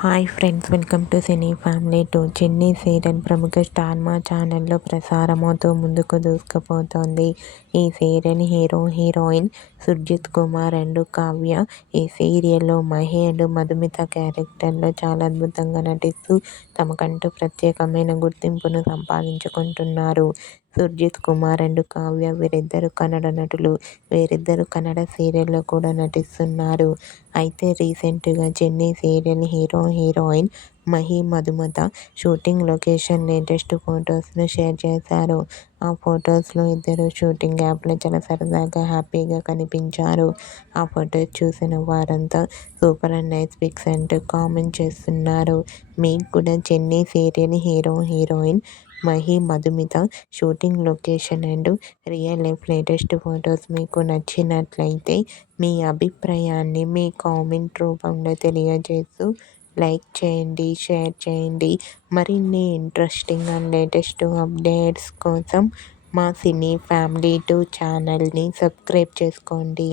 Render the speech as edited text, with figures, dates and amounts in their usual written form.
Hi friends, welcome to cine family 2. చెన్నీ serial ప్రముఖ star మా ఛానల్లో ప్రసారమవుతూ ముందుకు దూసుకుపోతోంది. ఈ serial hero heroine Surjit Kumar and Kavya. ఈ సీరియల్లో మహి అండ్ మధుమిత క్యారెక్టర్లో చాలా అద్భుతంగా నటిస్తూ తమకంటూ ప్రత్యేకమైన గుర్తింపును సంపాదించుకుంటున్నారు. సుర్జిత్ కుమార్ అండ్ కావ్య వీరిద్దరు కన్నడ నటులు. వీరిద్దరు కన్నడ సీరియల్లో కూడా నటిస్తున్నారు. అయితే రీసెంట్గా Chinni serial hero heroine Mahi Madhumitha shooting location latest ఫొటోస్ను షేర్ చేశారు. ఆ ఫొటోస్లో ఇద్దరు షూటింగ్ యాప్లో చాలా సరదాగా హ్యాపీగా కనిపించారు. ఆ ఫొటోస్ చూసిన వారంతా సూపర్ అండ్ నైస్ పిక్స్ అంటూ కామెంట్ చేస్తున్నారు. మీకు కూడా Chinni serial hero heroine Mahi Madhumitha shooting location and real life latest photos మీకు నచ్చినట్లయితే మీ అభిప్రాయాన్ని మీ కామెంట్ రూపంలో తెలియజేస్తూ లైక్ చేయండి, షేర్ చేయండి. మరిన్ని ఇంట్రెస్టింగ్ అండ్ లేటెస్ట్ అప్డేట్స్ కోసం మా సినీ ఫ్యామిలీ 2 ఛానల్ని సబ్స్క్రైబ్ చేసుకోండి.